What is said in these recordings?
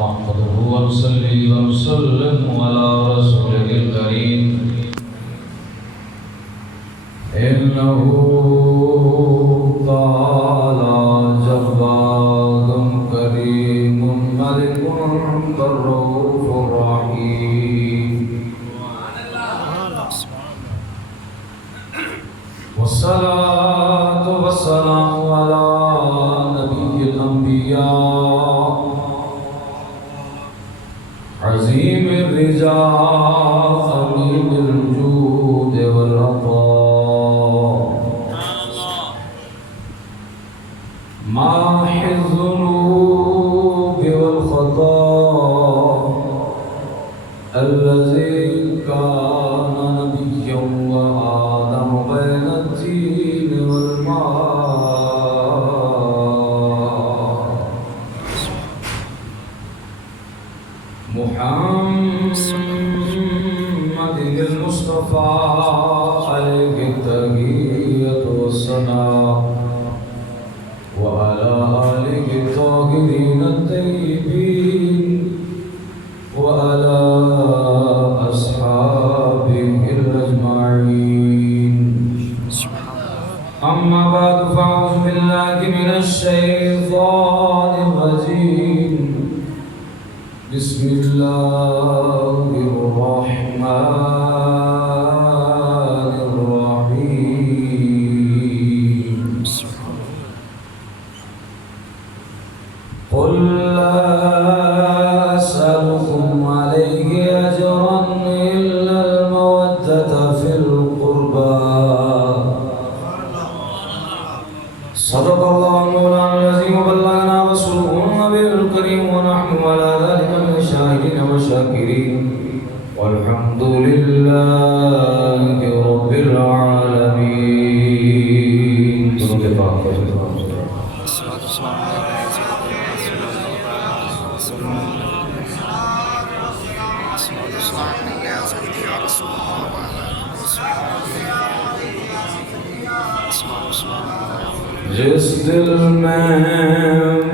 نحمده ونصلي ونسلم على رسوله الكريم إنه تعالى جواد كريم ملك رؤوف رحيم والصلاة والسلام على نبي الأنبياء عظيم الرجال أمين الجود والعطاء ماحي الذنوب والخطايا الذي كان نبيا وآدم بين الطين والماء محمد المصطفى عليه التحية والثناء وعلى آله الطاهرين الطيبين وعلى أصحابه الأجمعين أما بعد فأعوذ بالله من الشيطان الرجيم بسم الله الرحمن الرحيم قل لا أسألكم عليه أجرا إلا المودة في القربى صدق الله مولانا العظيم وبلغنا رسوله النبي الكريم ونحن على ذلك من الشاهدين والشاكرين والحمد لله رب العالمين. جس دل میں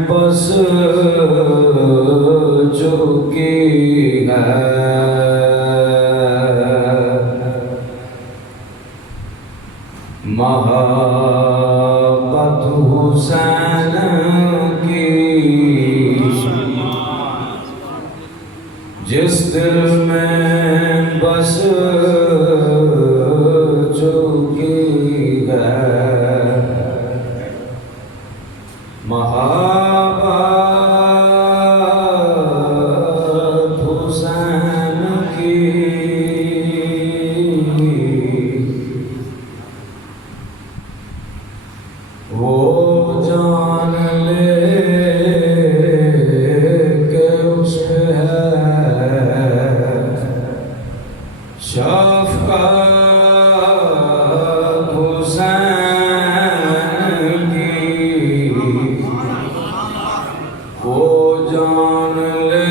بس چکی ہے محبت حسین کی، جس دل میں بس چکی ہے محبت حسین کی، وہ جان لے کہ اس پہ ہے شفقت حسین کی، وہ جان لے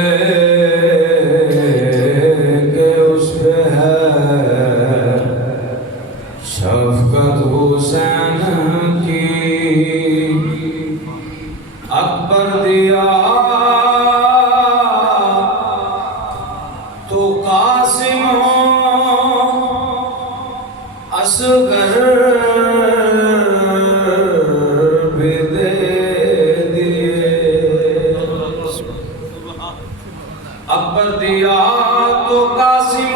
کہ اس پہ ہے شفقت حسین کی. اکبر دیا تو قاسم اصغر بھی دے دیے، اکبر دیا تو قاسم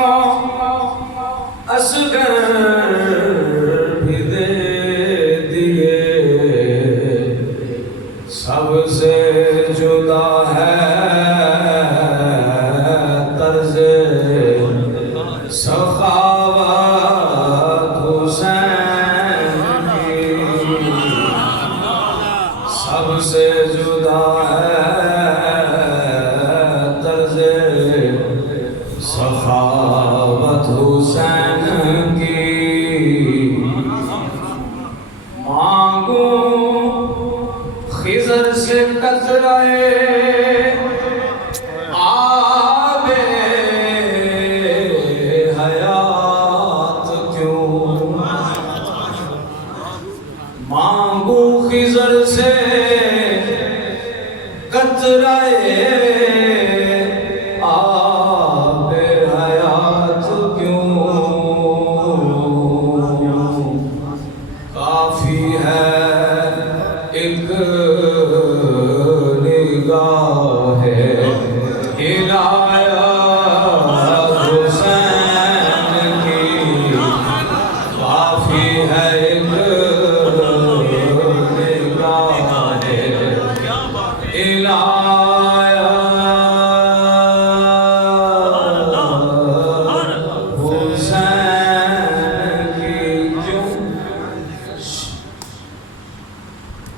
اصغر بھی دے دیے، سب سے جدا ہے طرز سخاوت حسین کی، سب سے جدا ہے طرز سخاوت حسین کی. مانگوں خضر سے قطرے آب حیات کیوں، مانگوں خضر سے قطرے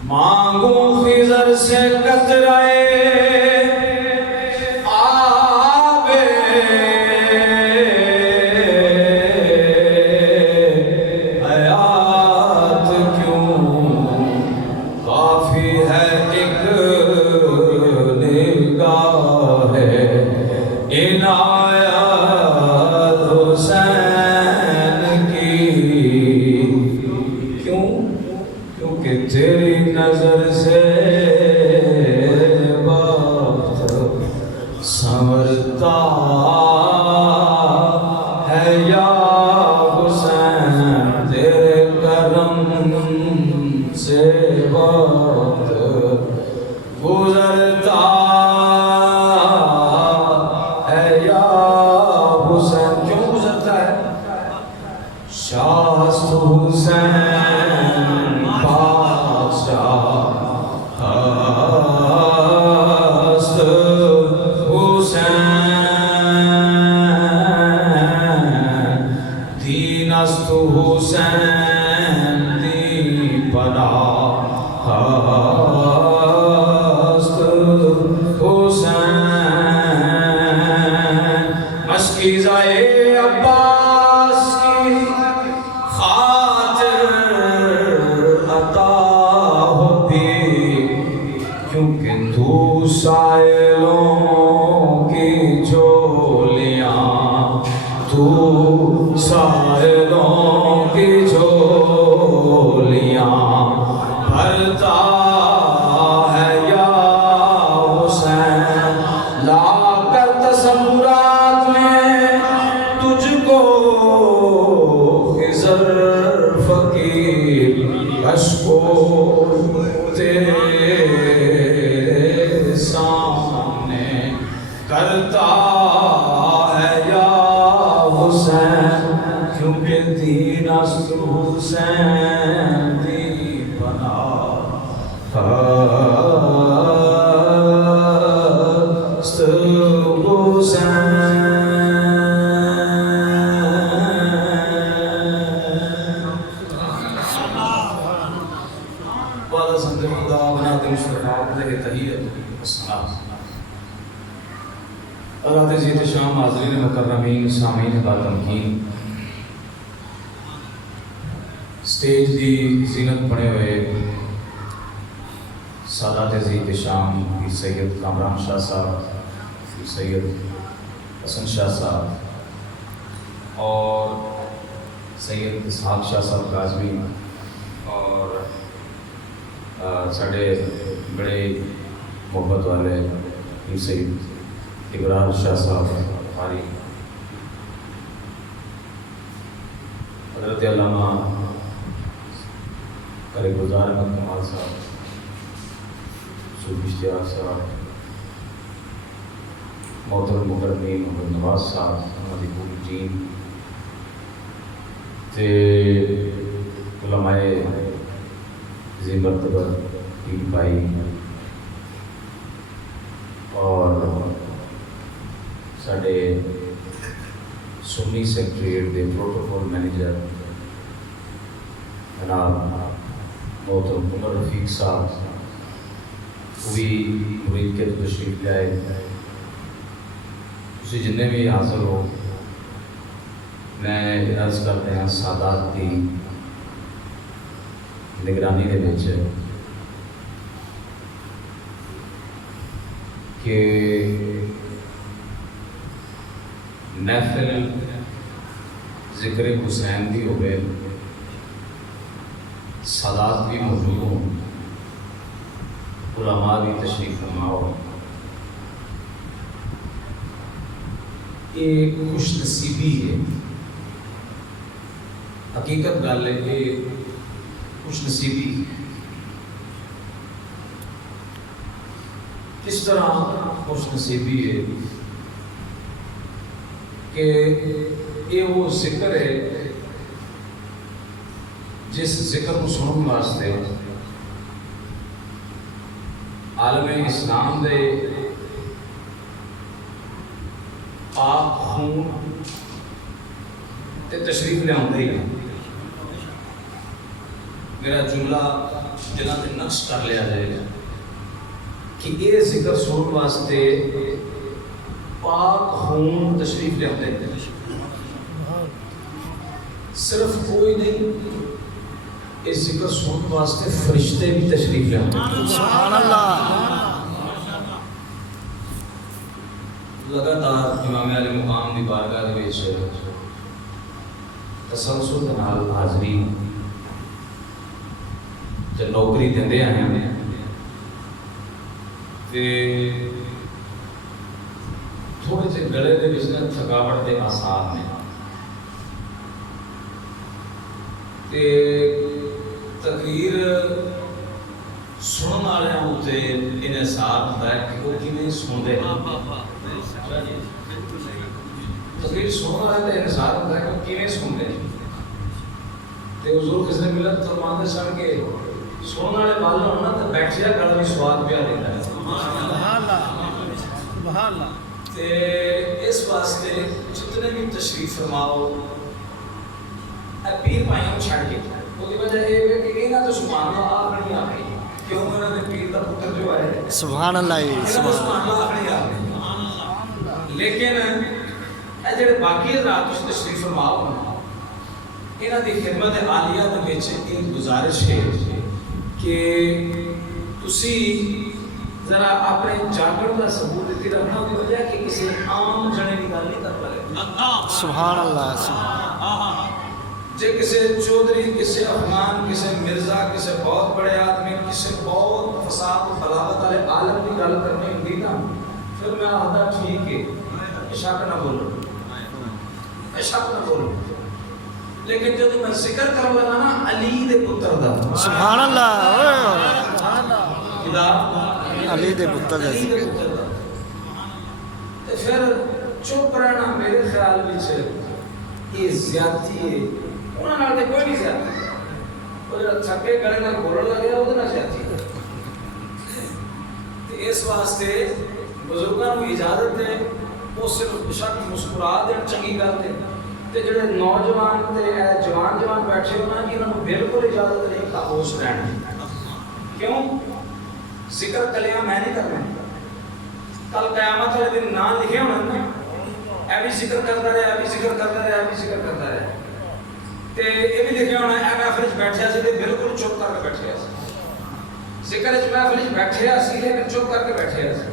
مانگو خضر سے قطرائے آبے حیات کیوں کافی ہے ایک نگاہ عنایت حسین کی کیوں کیونکہ تیری نظر سے وقت سنورتا ہے یا حسین تیرے کرم سے وقت گزرتا ہے یا حسین کیوں گزرتا ہے شاست حسین حسین دی پناہ ہست حسین مشکیزہ عباس کی خاطر عطا ہوتی کیونکہ تو سائلوں کی جھولیاں تو سائلوں کی جھولیاں بھرتا ہے یا حسین لا کر تصورات میں تجھ کو خضر فقیر اشکو تیرے سامنے کرتا ہے یا حسین کیونکہ دین است حسین دی پناہ ہست حسین وعلا سمجھ خدا بنات مشتفا علیہ تحیت السلام اللہ تجید شام حاضرین مکرمین سامعین باتمکین سٹیج دی زینت پڑے ہوئے سادات عزیز شام پیر سید کامران شاہ صاحب پیر سید حسن شاہ صاحب اور سید اسحاق شاہ صاحب کاظمی اور ساڑھے بڑے محبت والے پیر سید ابراہیم شاہ صاحب قاری حضرت علامہ قاری گلزار احمد کمال صاحب صوفی اشتیاق صاحب محترم مکرمین محمد نواز صاحب محمد اقبال الدین تے علماء عظیم مرتبہ پیر بھائی اور ساڑھے سنی سیکٹریٹ دے پروٹوکول مینیجر جناب محترم عمر رفیق صاحب بھی مرید کے تشریف لے آئے اسی جتنے بھی حاضر ہو میں عرض کرتے ہیں سادات کی نگرانی دے وچ کہ محفل ذکر حسین بھی ہوئے سادات بھی موجود ہوں علماء بھی تشریف فرما ہو یہ خوش نصیبی ہے حقیقت گل ہے کہ خوش نصیبی کس طرح خوش نصیبی ہے کہ یہ وہ ذکر ہے جس ذکر کو سننے واسطے عالم اسلام دے پاک خون تے تشریف لے آتے ہی میرا جملہ جنہاں تے نقش کر لیا جائے گا کہ یہ ذکر سننے واسطے پاک خون تشریف لے آتے ہیں. صرف کوئی نہیں، اس ذکر سننے واسطے فرشتے بھی تشریف لے آتے ہیں. سبحان اللہ. لگاتار امام علی مقام دی بارگاہ دے وچ تسلسل دے نال حاضرین تے نوکری دیندے آئے ہیں تے تھوڑے سے گلے دے وچ تھکاوٹ دے آثار نے تے تقریر سنن والےاں تے انحصار ہوندا ہے کہ وہ کیویں سنتے ہیں. تقریر سننے والے تے انحصار ہوندا ہے کہ وہ کیویں سنتے ہیں. تے حضور کس نے ملت فرماندے سن کہ سننے والے بال ہونا تے بیٹھیا گل بھی سواد پیا دیندا ہے. سبحان اللہ. سبحان اللہ. تے اس واسطے جتنے بھی تشریف فرماؤ اے پیر بھائیوں چھڑ کے وہ وجہ یہ ہے کہ انہاں تو سبحان اللہ آ نہیں آ رہی کیوں انہوں نے پیر دا پتر جو ہے سبحان اللہ. سبحان اللہ نہیں آ رہی. لیکن اے جڑے باقی حضرات اس تشریف فرماؤ انہاں دی خدمت عالیہ دے وچ ایک گزارش ہے کہ تسی ذرا اپنے جاگرن کا ثبوت دیتی رکھنا کی وجہ کہ کسی عام جنے کی گل نہیں کر پائے. سبحان اللہ. جے کسی چودھری، کسی افغان، کسی مرزا، کسی بہت بڑے آدمی، کسی بہت فساد و بلاغت والے عالم کی گل کرنی ہوتی نا پھر میں آدھا ٹھیک ہے شک نہ بولو، شک نہ بولو. لیکن جب میں ذکر کر لگا نا علی دے پتر دا سبحان اللہ. خدا علی دے پتر دا ذکر تے پھر چپ رہنا میرے خیال وچ یہ زیادتی ہے. انہاں نال تے کوئی نہیں زیادتی، وہ جڑا تھکے گلے نال بولن لگیا وہ نہ زیادتی. تے اس واسطے بزرگاں نوں اجازت ہے وہ صرف بشک مسکرا دین چنگی گل تے تے جڑے نوجوان تے جوان بیٹھے ہونا کہ انہاں نوں بالکل اجازت نہیں خاموش رہن. کیوں؟ ذکر کلیاں میں نہیں کرنا. کل قیامت والے دن نام لکھے ہونا نا اے بھی ذکر کرتا رہے، اے بھی ذکر کرتا رہے، اے بھی ذکر کرتا رہے تے اے بھی لکھے ہونا اے محفل وچ بیٹھیا سی تے بالکل چپ کر کے بیٹھیا سی. ذکر وچ محفل وچ بیٹھیا سی لیکن چپ کر کے بیٹھیا سی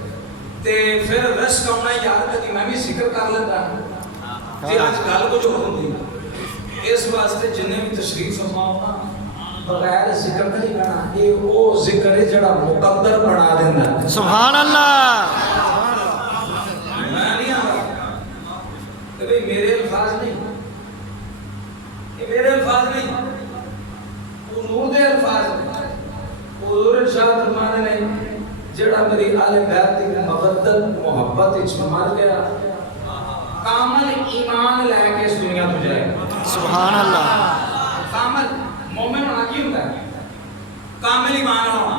تے پھر رسک آنا یار کدی میں بھی ذکر کر لیتا تے اج گل کچھ ہور ہوندی. اس واسطے جن بھی تشریف فرماؤ نا بغیر ذکر نہیں کرنا. یہ وہ ذکر ہے جڑا مقدر بنا دیندا. سبحان اللہ. میں نہیں آ کہ بھئی میرے الفاظ نہیں، یہ میرے الفاظ نہیں، حضور دے الفاظ ہیں. حضور ارشاد فرمانے نے جڑا میری آل بیت دی مودت محبت وچ مر گیا کامل ایمان لے کے اس دنیا تو جائے گا. سبحان اللہ. کامل مومن ہونا کی ہوتا ہے؟ کامل ایمان ہونا.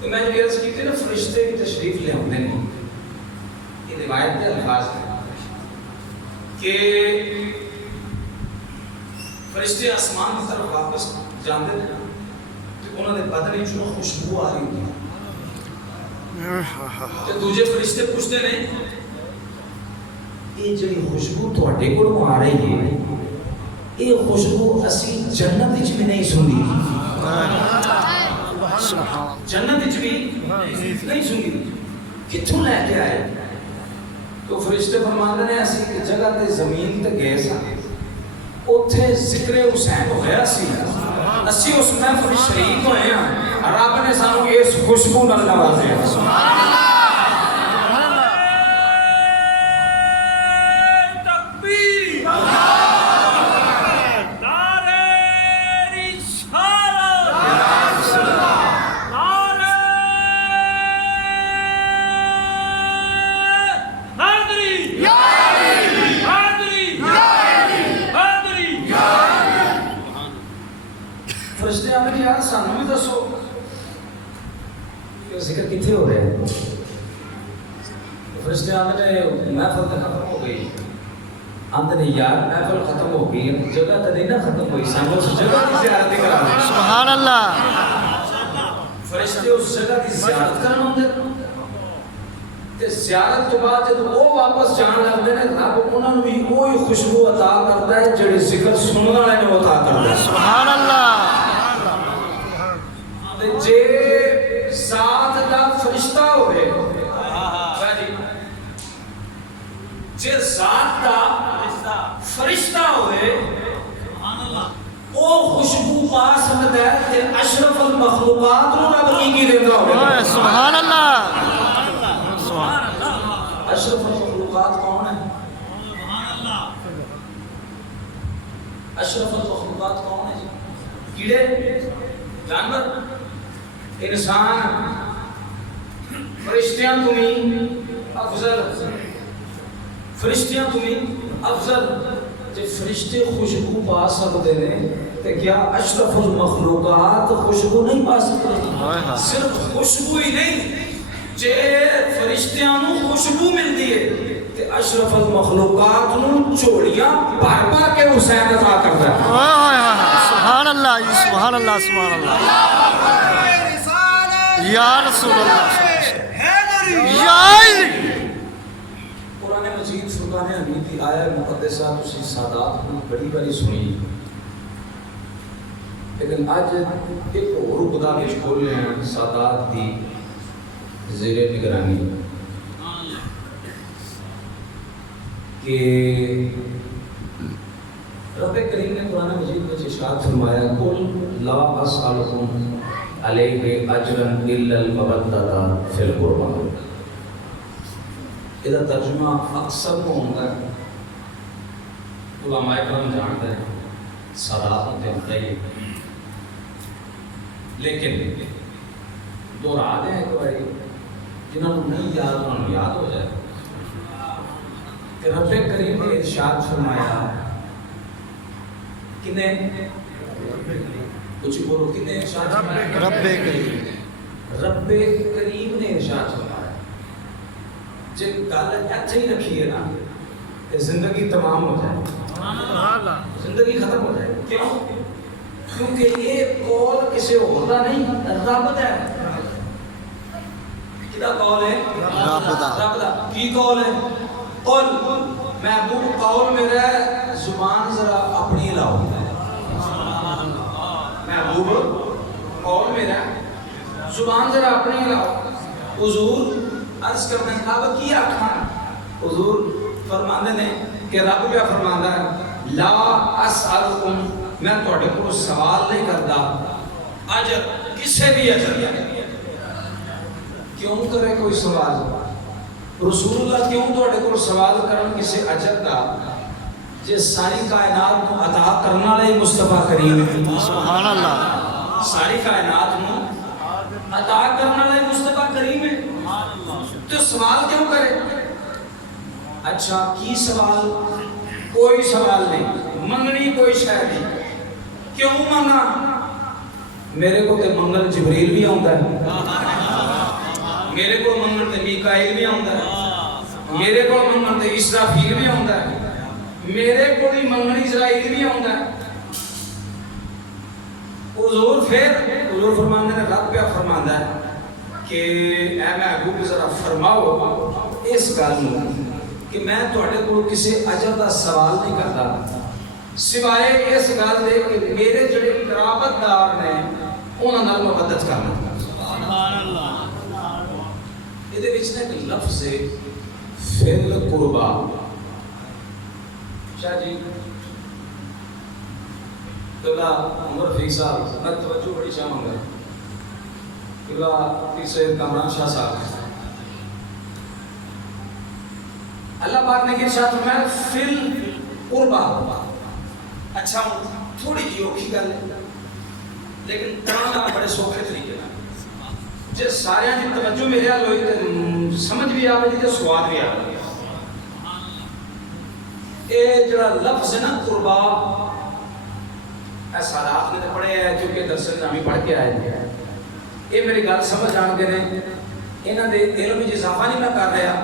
تو میں جو عرض کی تھی نا فرشتے بھی تشریف لے آتے ہیں. یہ روایت کے الفاظ ہیں کہ فرشتے آسمان کی طرف واپس جاندے تھے تو انہوں نے بدن وچ خوشبو آ رہی ہوتی تے دوجے فرشتے پوچھتے نے یہ جڑی خوشبو تواڈے کولوں آ رہی ہے یہ خوشبو اسی جنت وچ بھی نہیں سنی. جنت وچ بھی نہیں سنی، کتھوں لے کے آئے؟ تو فرشتے فرماندے نے اسی ایک جگہ تے زمین تے گئے سن اوتھے ذکر حسین ہویا سی اسی اس محفل وچ شریک ہوئے ہاں رب نے سانوں اس خوشبو نال نوازیا. سبحان اللہ. فرشتے آنے یار سانوں بھی دسو کہ ذکر ذکر کتنے ہو رہے ہیں؟ فرشتے آتے نے محفل تو ختم ہو گئی، آتے نے یار محفل ختم ہو گئی، جگہ تو نہیں نا ختم ہوئی، سانو اس جگہ کی زیارت کرا دیں۔ سبحان اللہ۔ فرشتے اس جگہ کی زیارت کرنا ہوندے تے زیارت تو بعد جب وہ واپس جان لگتے ہیں رب انہوں نے بھی کوئی خوشبو عطا کرتا ہے جڑی ذکر سننے والے نے عطا کرتا ہے۔ سبحان اللہ۔ تے جے ذات دا فرشتہ ہوئے، جے ذات دا فرشتہ ہوئے او خوشبو پا سکتا ہے تے اشرف المخلوقات نو رب کی دیتا ہوگا۔ سبحان اللہ۔ اشرف المخلوقات کون ہے؟ اشرف المخلوقات کون ہے؟ کیڑے، جانور، انسان، فرشتیاں تمہیں افضل، فرشتیاں تمہیں افضل۔ جب فرشتے خوشبو پا سکتے ہیں تو کیا اشرف المخلوقات خوشبو نہیں پا سکتے؟ صرف خوشبو ہی نہیں، جے فرشتیاں نو خوشبو ملتی ہے تے اشرف المخلوقات نو چوڑیاں بھر بھر کے حسین عطا کرتا ہے۔ سبحان اللہ جی، سبحان اللہ، سبحان اللہ۔ یا رسول اللہ، یا قرآن مجید فرقان حمید کی آیہ مقدسہ تسی سادات کو بڑی بڑی سنی، لیکن آج ایک اور خدا پیش کھول رہے ہیں سادات دی زیر نگرانی کہ رب کریم نے قرآن مجید میں ارشاد فرمایا قل لا اسألکم علیہ اجرا الا المودۃ فی القربى۔ یہ ترجمہ اکثر کو ہوتا ہے، علماء کرام جانتے ہیں سادات ہوتے ہیں، لیکن دورا دیں ایک باری جنہوں نے نہیں یاد انہوں نے یاد ہو جائے کہ رب کریم نے ارشاد فرمایا کنے کچھ بولو کنے ارشاد فرمایا؟ رب کریم، رب کریم نے ارشاد فرمایا۔ جے گل ایتھے ہی رکھی ہے نا کہ زندگی تمام ہو جائے، زندگی ختم ہو جائے۔ کیوں؟ کیونکہ یہ قول کسی اور دا نہیں، رب دا ہے۔ کدا قول ہے؟ رب دا۔ کی قول ہے؟ قل محبوب قول میرا ہے، زبان ذرا اپنی لاؤ۔ محبوب قول میرا ہے، زبان ذرا اپنی لاؤ۔ حضور عرض کرنے اب کی آکھاں؟ حضور فرماندے نے کہ رب کیا فرماندا ہے لا اسألکم، میں تواڈے کو سوال نہیں کرتا اجر، کسے بھی اجر۔ کیوں کرے کوئی سوال؟ رسول اللہ کیوں تواڈے کو سوال کرن کسے اجر دا جے ساری کائنات کو عطا کرنے والے مصطفیٰ کریم ہے۔ سبحان اللہ۔ ساری کائنات کو عطا کرنے والے مصطفیٰ کریم ہے، تو سوال کیوں کرے؟ اچھا کی سوال؟ کوئی سوال نہیں، منگنی کوئی شے نہیں۔ کیوں منگا؟ میرے کو تے منگل جبریل بھی آندا ہے، میرے کو منگل تے میکائیل بھی آندا ہے، میرے کو منگل تے اسرافیل بھی آندا ہے، میرے کو بھی منگل اسرائیل بھی آندا ہے۔ حضور حضور فرماندے نے رب کیا فرماندا ہے کہ اے محبوب ذرا فرماؤ اس گل کہ میں تواڈے کول کسی اجر دا سوال نہیں کرتا سوائے اس گل دے کہ میرے جڑے قرابت دار نے انہاں نال مدد کرنا۔ سبحان اللہ۔ یہ وچ نے ایک لفظ ہے فی القربا۔ شاہ جی قبلہ عمر رفیق صاحب، میں توجہ بڑی چاہوں گا، قبلہ پیر سید کامران شاہ صاحب، اللہ پاک نے ارشاد فرمایا فی القربا۔ اچھا تھوڑی جی اوکھی گل ہے لیکن تمام بڑے سوکھے طریقے نال جے سارے دی توجہ میرے حال ہوئی تے سمجھ بھی آوے تے سواد بھی آوے۔ اے جڑا لفظ ہے نا قربا، ایسا رات نے پڑھے ہے کیونکہ درس نامی پڑھ کے آئے تھے، یہ میری گل سمجھ جان گے نے انہوں نے علم میں اضافہ نہیں میں کر رہا،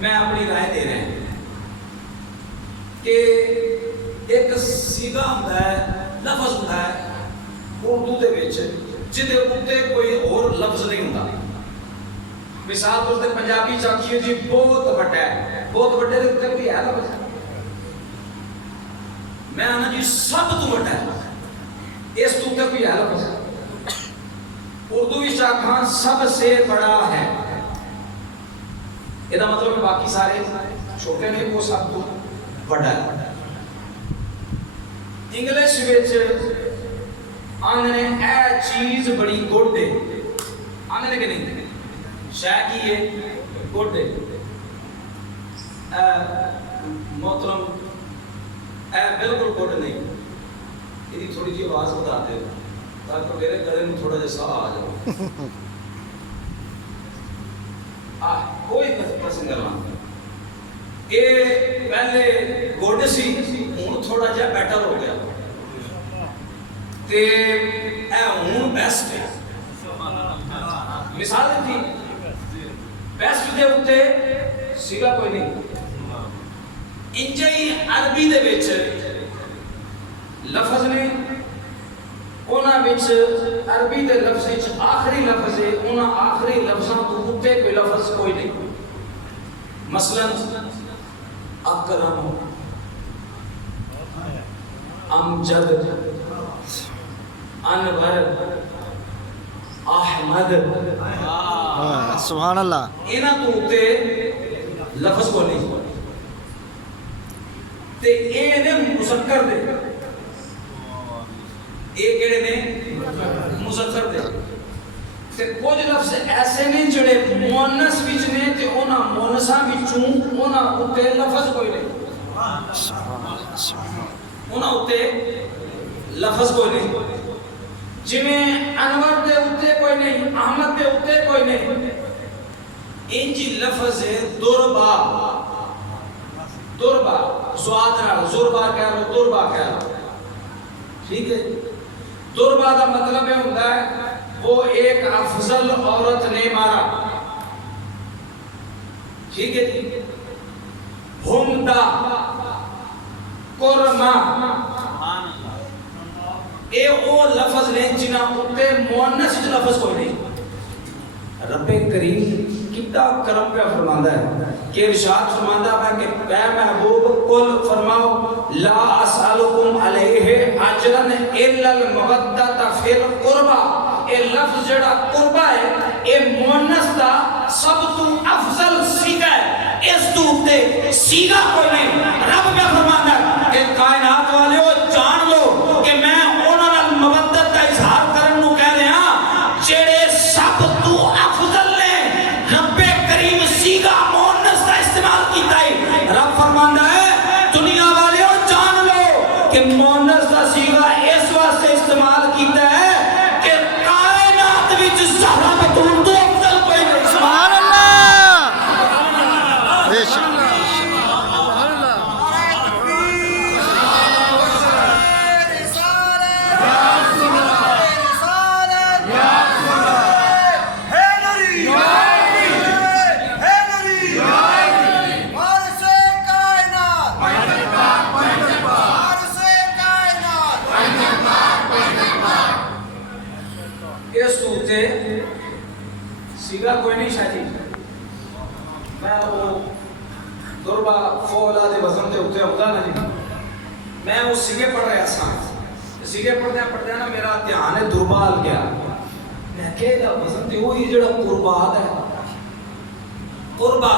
میں اپنی رائے دے رہا ہوں کہ ایک سیگا ہوتا ہے، لفظ ہوتا ہے اردو دے وچ جدے اتنے کوئی اور لفظ نہیں ہوتا. مثال طور پر پنجابی چاچی جی بہت بڑا ہے، بہت بڑے دے اتنے کوئی ہے لفظ؟ میں آنا جی سب تو بڑا ہے، اس تو اتنے کوئی ہے لفظ؟ اردو وچ آکھاں سب سے بڑا ہے، یہ مطلب کہ باقی سارے چھوٹے نہیں، وہ سب تو بڑا ہے. انگلش وچ آنے اے چیز بڑی گڈ ہے، آنے کہ نہیں شے کی ہے گڈ ہے. محترم اے بالکل گڈ نہیں، یہ تھوڑی جی آواز بتا دے تاکہ میرے گلے میں تھوڑا جیسا آ جائے. کوئی پسند کرنا یہ پہلے گڈ سی، ہوں تھوڑا جہا بیٹر ہو گیا تے اے ہوں بیسٹ ہے. مثال دیتی بیسٹ دے اوتے سیگا کوئی نہیں. انجے ہی عربی دے وچ لفظ نے، انہاں وچ عربی دے لفظ وچ آخری لفظ ہے، انہاں آخری لفظاں تو اوتے کوئی لفظ کوئی نہیں. مثلا اکرم، امجد، انور، احمد، سبحان اللہ. انہاں تو اوتے لفظ کو نہیں. تے اے نے مذکر دے، اے کیڑے نے مذکر دے. تے کچھ لفظ ایسے نے جڑے مؤنث وچ نے تے انہاں مؤنثاں وچوں انہاں اوتے لفظ کوئی نہیں. انہاں اوتے لفظ کوئی نہیں. جویں انور دے اوتے کوئی نہیں، احمد دے اوتے کوئی نہیں. انجی لفظ ہے دربا، دربا سواد نال زربا کہہ لو، دربا کہہ لو، ٹھیک ہے. دربا دا مطلب یہ ہوتا ہے وہ ایک افضل عورت نے مارا، ٹھیک ہے جی. ہمدا، قرما، اے او لفظ نے جنہاں اتے مؤنث وچ لفظ کوئی نہیں. رب کریم کتنا کرم پہ فرماندا ہے کہ ارشاد فرماندا ہے کہ اے محبوب قل فرماؤ لا اسالکم علیہ اجرا الا المودۃ فی القربى. اے لفظ جڑا قربا ہے اے مؤنث دا سب تو افضل صیغہ ہے، اس تو تے صیغہ کوئی نہیں. رب پہ فرماندا ہے کہ کائنات والے جان لو کہ میں انہاں نال مودت دا اظہار کرن نو کہہ رہا جڑے سب تو افضل نے. رب کریم صیغہ مؤنث دا استعمال کیتا ہے. رب فرماندا ہے دنیا والے جان لو کہ مؤنث دا صیغہ اس واسطے استعمال کیتا ہے کہ کائنات وچ زہرا بطول تو افضل کوئی نہیں. سبحان اللہ. بے شک. سیگا کوئی نہیں شاہی. میں وہ دربا فولا دے وزن دے ہوتے ہوتا نا جی، میں وہ سیگے پڑھ رہا سا. سیگے پڑھتے ہیں نا میرا دھیان ہے دربال گیا. میں کہے دا وزن دے وہی جڑا قربات ہے. قربا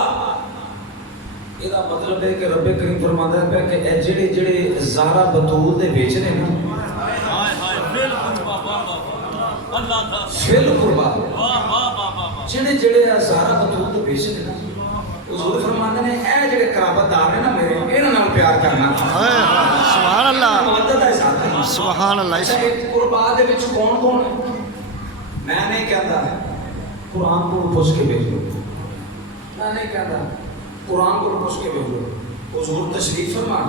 یہ دا مطلب ہے کہ رب کریم فرماندا ہے کہ اے جڑے جڑے زہرا بطول دے بیچنے نا فل قربا جڑے جڑے زہرا بطول دے بیچنے نا حضور فرماندے نے اے جڑے قرابت دار نے نا میرے انہاں نال پیار کرنا. سبحان اللہ. مودت دا اظہار کرنا. سبحان اللہ. قربا دے وچ کون کون ہے؟ میں نہیں کہندا قرآن کو پوچھ کے بھیجو. میں نہیں کہندا قرآن کو پوچھ کے بھیجو. حضور تشریف فرما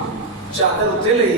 چادر اتنے لئی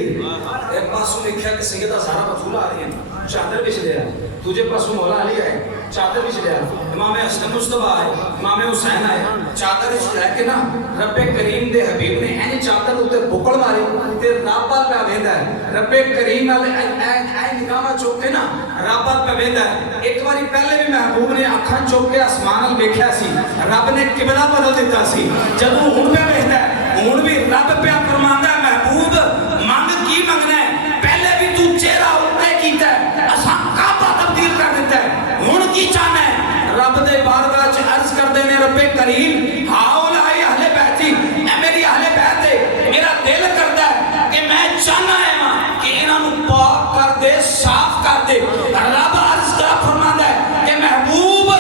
ایک پاسوں لکھا کہ سیدہ زہرا بطول آ رہی ہیں چادر بچ دے رہا، تجھے پاسوں مولا علی آئے چادر بھی چلے امام حسن مصطفیٰ آئے امام حسین آئے چادر چلے کے نا رب کریم دے حبیب نے این چادر اتنے بکڑ ماری تے رب پہ ویندا ہے رب کریم والے این نگاہ چوک کے نا رب پہ ویندا ہے ایک باری پہلے بھی محبوب نے اکھاں چوک کے آسمان ال ویکھیا سی رب نے قبلہ بدل دیتا سی جدوں ہن پہ ویندا ہے ہن بھی رب پہ فرماندا ہے محبوب مانگ کی منگنا ہے پہلے بھی تو چہرہ الٹے کیتا ہے اساں کعبہ تبدیل کر دیتا ہے ہن کی چاہنا ہے رب دے بارگاہ چ عرض کردے نے رب کریم ہاؤلائی اہل بیتی اے میری اہل بیت ہے میرا دل کردا ہے کہ میں چاہنا ہے کہ انہاں نوں پاک کر دے صاف کر دے رب عرض کر فرماندا ہے کہ محبوب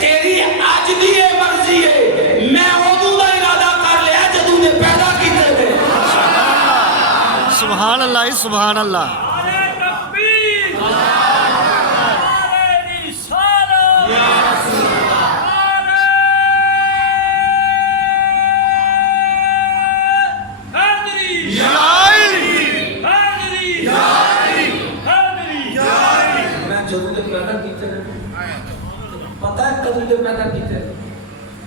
تیری اج دی مرضی ہے میں اودوں دا ارادہ کر لیا جدوں نے پیدا کیتے تھے سبحان اللہ سبحان اللہ پتہ ہے کدوں دے پیدا کیتے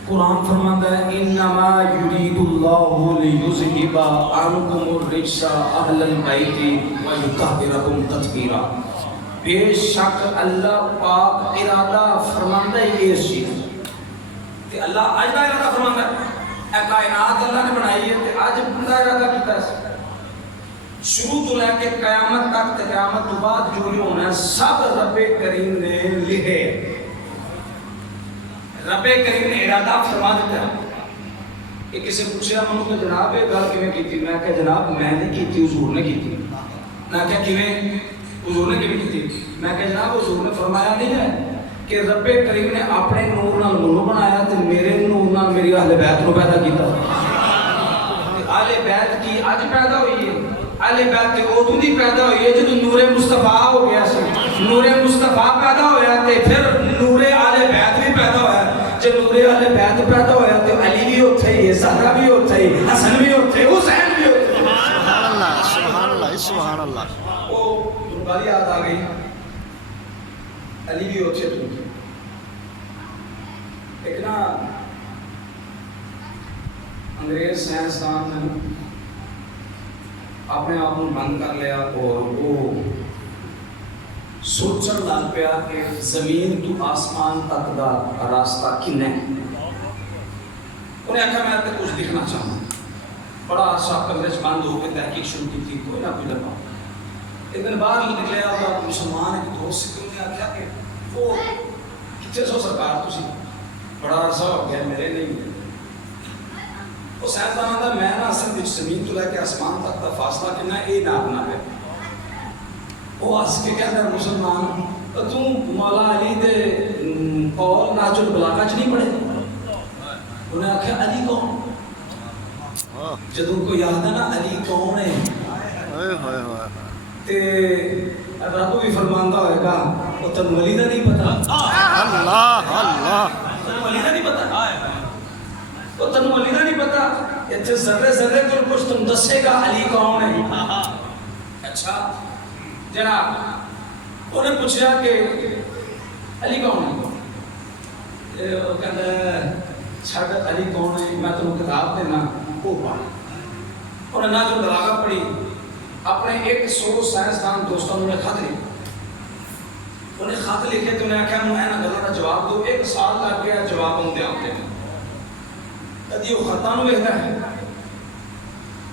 قرآن فرماندا ہے انما یرید اللہ لیذھب عنکم الرجس اہل البیت ویطہرکم تطہیرا بے شک اللہ پاک ارادہ فرماندا ہے اس چیز تے اللہ اج دا ارادہ فرماندا ہے اے کائنات اللہ نے بنائی ہے تے اج دا ارادہ کیتا ہے شروع تو لے کے قیامت تک تے قیامت تو بعد جو ہونا ہے سب رب کریم نے لکھے رب کریم نے ارادہ فرما دیتا ہے کہ کسی پوچھا منو کہ جناب یہ گل کیویں کیتی میں کہ جناب میں نہیں کیتی حضور نے کیتی میں کہ کیویں حضور نے کیویں کیتی میں کہ جناب حضور نے فرمایا نہیں ہے کہ رب کریم نے اپنے نور نال منو بنایا تے میرے نور نال میری اہل بیت نو پیدا کیتا اہل بیت کی اج پیدا ہوئی ہے اہل بیت تے اودوں دی پیدا ہوئی ہے جدوں نور مصطفیٰ ہو گیا سی نور مصطفیٰ پیدا ہویا تے پھر نور اہل بیت بھی پیدا ہویا جب نور اہل بیت پیدا ہویا تے علی بھی اوتھے ہی زہرا بھی اوتھے ہی حسن بھی اوتھے حسین بھی اوتھے سبحان اللہ سبحان اللہ سبحان اللہ او بڑی یاد آ گئی علی بھی اوتھے تو ایک نا انگریز سائنسدان نے اپنے آپ کو بند کر لیا اور وہ سوچن لگ پیا کہ زمین تو آسمان تک دا راستہ کنے انہیں آخیا میں کچھ دکھنا چاہوں بڑا عرصہ کمرے چ بند ہو کے تحقیق شروع کی تھی کوئی نہ کوئی لگا ایک دن باہر نکلیا اور مسلمان ایک دوست سے انہیں آخیا کہ وہ کتنے سو سرکار تھی بڑا عرصہ ہو گیا میرے نہیں ملے وہ سائنسدان آتا میں نا اصل زمین تو لے کے آسمان تک کا فاصلہ کنا یہ ناپنا ہے وہ ہس کے کہتا ہے مسلمان تو مولا علی دے قول ناج البلاغہ چ نہیں پڑھے انہیں آخیا علی کون جدوں کو یاد ہے نا علی کون ہے تے رب بھی فرماندا ہوئے گا وہ تنوں علی دا نہیں پتا اللہ اللہ تنوں علی دا نہیں پتا وہ تنوں علی دا نہیں پتا اتنے ذرے ذرے تو کچھ تم دسے گا علی کون ہے اچھا جناب انہیں پوچھا کہ علی کون ہے وہ کہتا ہے چھڑ علی کون ہے میں تمہیں کتاب دینا وہ پڑھ انہیں نہ جو بلاغہ پڑھی اپنے 100 سائنسدان دوستوں نے خط لکھے انہیں خط لکھے تو انہیں آخیا میں نہ غلط جواب دو 1 سال لگ گیا جواب آتے آتے کدی وہ خطاں نوں ویکھدا ہے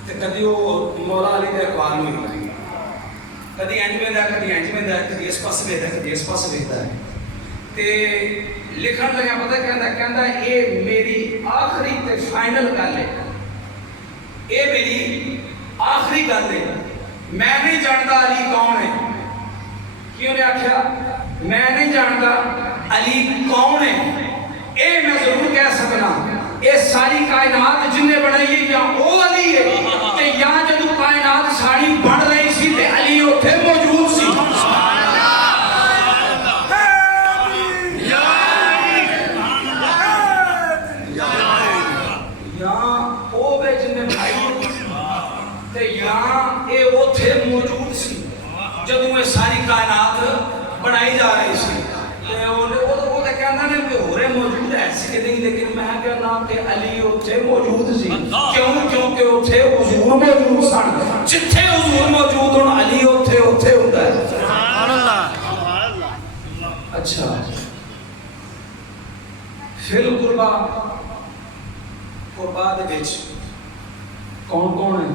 تے کدی وہ مولا علی دے اقوال نوں ویکھدا ہے کدی انج ویندا کدی انج ویندا کدی اس پاسے ویکھدا کدی اس پاسے ویکھدا ہے تے لکھن لگا پتہ کہندا اے میری آخری تے فائنل گل ہے اے میری آخری گل ہے میں نہیں جانتا علی کون ہے کیوں نے آخیا میں نہیں جانتا علی کون ہے اے میں ضرور کہہ سکنا اے ساری کائنات جن نے بنائی ہے یا وہ علی ہے تے یا جدو کائنات ساری بن رہی سی تے علی اوتھے موجود سی یا وہ بے جن نے بنائی تے یا اے اوتھے موجود سی جدو یہ ساری کائنات بنائی جا رہی سی تے وہ نہیں لیکن میں کہنا کہ علی اتھے موجود سی کیونکہ اتھے حضور موجود سن جتھے حضور موجود ہوں علی اتھے ہوتا ہے سبحان اللہ اچھا فی القربہ قربہ دے وچ کون کون ہے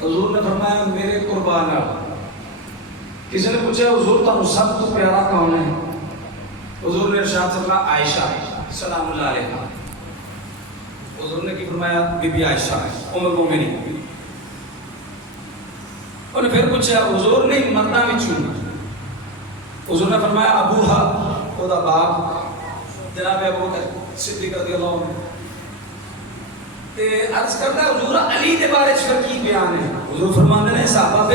حضور نے فرمایا میرے قربان کسی نے پوچھا حضور تم سب تو پیارا کون ہے حضور نے ارشاد فرمایا عائشہ سلام اللہ علیہ حضور نے کی فرمایا بی بی عائشہ ام المومنین انہوں نے پھر پوچھا حضور نے مرداں وچوں حضور نے فرمایا ابوہا او دا باپ جناب ابو بکر صدیق رضی اللہ عنہ تے عرض کرتا ہے حضور علی دے بارے چ کی بیان ہے حضور فرماندے نے صحابہ